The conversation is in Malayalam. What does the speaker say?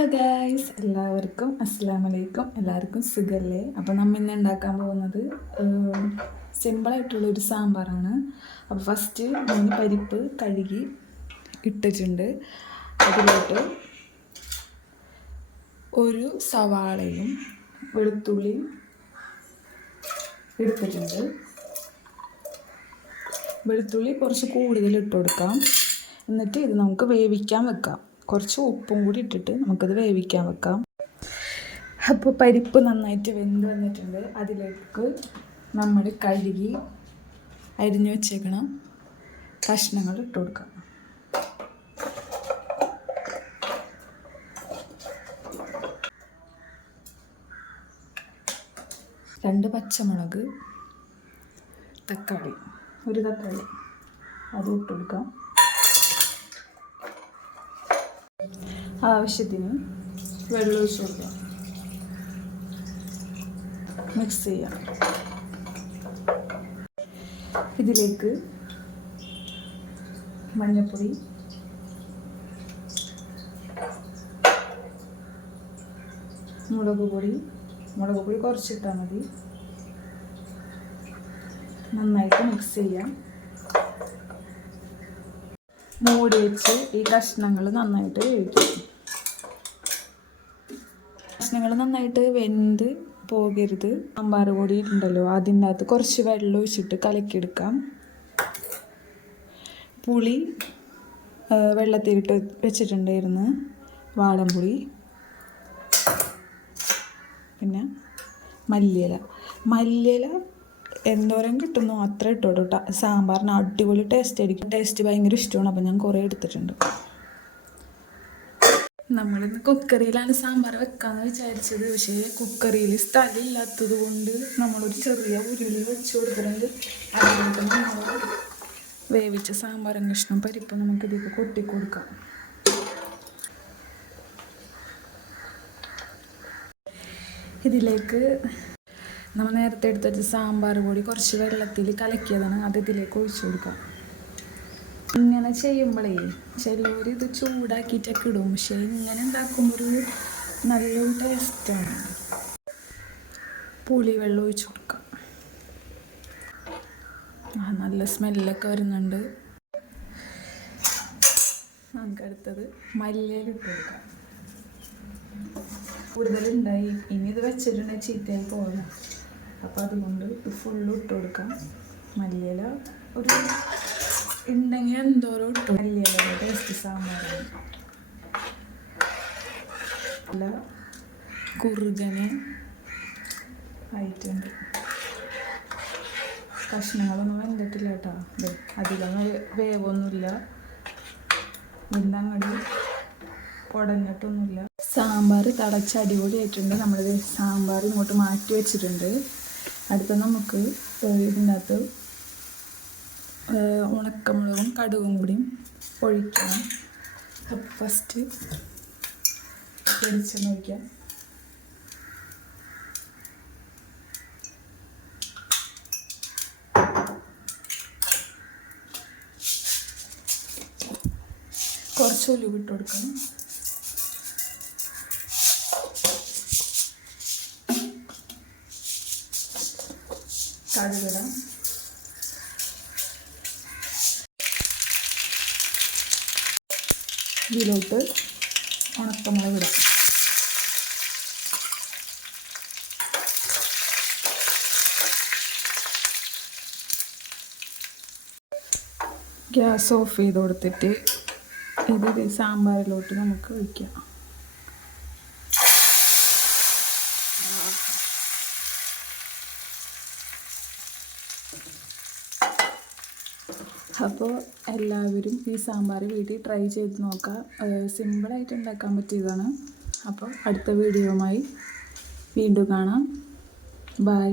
ഹലോ ഗായ്സ്, എല്ലാവർക്കും അസ്സലാമു അലൈക്കും. എല്ലാവർക്കും സുഖല്ലേ? അപ്പോൾ നമ്മൾ ഇന്ന് ഉണ്ടാക്കാൻ പോകുന്നത് സിമ്പിളായിട്ടുള്ളൊരു സാമ്പാറാണ്. അപ്പോൾ ഫസ്റ്റ് ഞാൻ പരിപ്പ് കഴുകി ഇട്ടിട്ടുണ്ട്. അതിലോട്ട് ഒരു സവാളയും വെളുത്തുള്ളിയും എടുത്തിട്ടുണ്ട്. വെളുത്തുള്ളി കുറച്ച് കൂടുതൽ ഇട്ട് കൊടുക്കാം. എന്നിട്ട് ഇത് നമുക്ക് വേവിക്കാൻ വെക്കാം. കുറച്ച് ഉപ്പും കൂടി ഇട്ടിട്ട് നമുക്കത് വേവിക്കാൻ വെക്കാം. അപ്പോൾ പരിപ്പ് നന്നായിട്ട് വെന്ത് വന്നിട്ടുണ്ട്. അതിലേക്ക് നമ്മൾ കഴുകി അരിഞ്ഞു വെച്ചേക്കണം കഷ്ണങ്ങൾ ഇട്ട് കൊടുക്കാം. രണ്ട് പച്ചമുളക്, തക്കാളി, ഒരു തക്കാളി അത് ഇട്ട് കൊടുക്കാം. ആവശ്യത്തിന് വെള്ളം ഒഴിച്ച് കൊടുക്കാം. മിക്സ് ചെയ്യാം. ഇതിലേക്ക് മഞ്ഞൾപ്പൊടി, മുളക് പൊടി കുറച്ചിട്ടാൽ മതി. നന്നായിട്ട് മിക്സ് ചെയ്യാം. മൂടി വെച്ച് ഈ കഷ്ണങ്ങൾ നന്നായിട്ട് വേവിക്കും. കഷ്ണങ്ങൾ നന്നായിട്ട് വെന്ത് പോകരുത്. സാമ്പാർ പൊടി ഉണ്ടല്ലോ, അതിൻ്റെ അകത്ത് കുറച്ച് വെള്ളം ഒഴിച്ചിട്ട് കലക്കിയെടുക്കാം. പുളി വെള്ളത്തിലിട്ട് വെച്ചിട്ടുണ്ടായിരുന്നു, വാളൻപുളി, പിന്നെ മല്ലിയില എന്തോരം കിട്ടുന്നു അത്ര ഇട്ടോട്ടോ. സാമ്പാറിന് അടിപൊളി ടേസ്റ്റ് ആയിരിക്കും. ടേസ്റ്റ് ഭയങ്കര ഇഷ്ടമാണ്. അപ്പം ഞാൻ കുറേ എടുത്തിട്ടുണ്ട്. നമ്മളിന്ന് കുക്കറിയിലാണ് സാമ്പാർ വെക്കാമെന്ന് വിചാരിച്ചത്. പക്ഷേ കുക്കറിയിൽ സ്ഥലമില്ലാത്തത് കൊണ്ട് നമ്മളൊരു ചെറിയ ഉരുളി വെച്ച് കൊടുത്തിട്ടുണ്ട്. അതുപോലെ തന്നെ നമ്മൾ വേവിച്ച സാമ്പാറും കഷ്ണം പരിപ്പ് നമുക്കിതിപ്പോൾ കൊട്ടിക്കൊടുക്കാം. ഇതിലേക്ക് നമ്മൾ നേരത്തെ എടുത്തിട്ട് സാമ്പാർ പൊടി കുറച്ച് വെള്ളത്തിൽ കലക്കിയതാണ്, അത് ഇതിലേക്ക് ഒഴിച്ചു കൊടുക്കാം. ഇങ്ങനെ ചെയ്യുമ്പോഴേ ചിലവർ ഇത് ചൂടാക്കിയിട്ടൊക്കെ ഇടും. പക്ഷേ ഇങ്ങനെ ഉണ്ടാക്കുമ്പോൾ ഒരു നല്ലൊരു ടേസ്റ്റാണ്. പുളി വെള്ളം ഒഴിച്ചു കൊടുക്കാം. നല്ല സ്മെല്ലൊക്കെ വരുന്നുണ്ട്. നമുക്കടുത്തത് മല്ലിയില ഇട്ട് കൊടുക്കാം. കൂടുതലുണ്ടായി, ഇനി ഇത് വെച്ചിട്ടുണ്ടെങ്കിൽ ചീത്തയായി പോകണം. അപ്പോൾ അതുകൊണ്ട് ഇത് ഫുള്ളും ഇട്ട് കൊടുക്കാം. മല്ലിയില ഒരു ഉണ്ടെങ്കിൽ എന്തോരം ഇട്ടു. മല്ലിയില ടേസ്റ്റ് സാമ്പാറാണ്. നല്ല കുറുകനെ ആയിട്ടുണ്ട്. കഷ്ണങ്ങളൊന്നും വെന്തിട്ടില്ല കേട്ടോ. അധികം വേവൊന്നുമില്ല, വെന്തങ്ങോട്ട് ഉടഞ്ഞിട്ടൊന്നുമില്ല. സാമ്പാർ തിളച്ച് അടിപൊളിയായിട്ടുണ്ട്. നമ്മളിത് സാമ്പാർ ഇങ്ങോട്ട് മാറ്റി വെച്ചിട്ടുണ്ട്. അടുത്ത നമുക്ക് ഇതിനകത്ത് ഉണക്കമുളകും കടുകും കൂടിയും ഒഴിക്കണം. ഫസ്റ്റ് വെളിച്ചെണ്ണ ഒഴിക്കാം. കുറച്ച് ഉലുവ ഇട്ട് കൊടുക്കണം. കടുകിടാം. ഇതിലോട്ട് ഉണക്കമുളക് ഇടാം. ഗ്യാസ് ഓഫ് ചെയ്ത് കൊടുത്തിട്ട് ഇത് സാമ്പാറിലോട്ട് നമുക്ക് ഒഴിക്കാം. അപ്പോൾ എല്ലാവരും ഈ സാമ്പാർ വീട്ടിൽ ട്രൈ ചെയ്ത് നോക്കാം. സിമ്പിളായിട്ട് ഉണ്ടാക്കാൻ പറ്റിയതാണ്. അപ്പോൾ അടുത്ത വീഡിയോയുമായി വീണ്ടും കാണാം. ബൈ.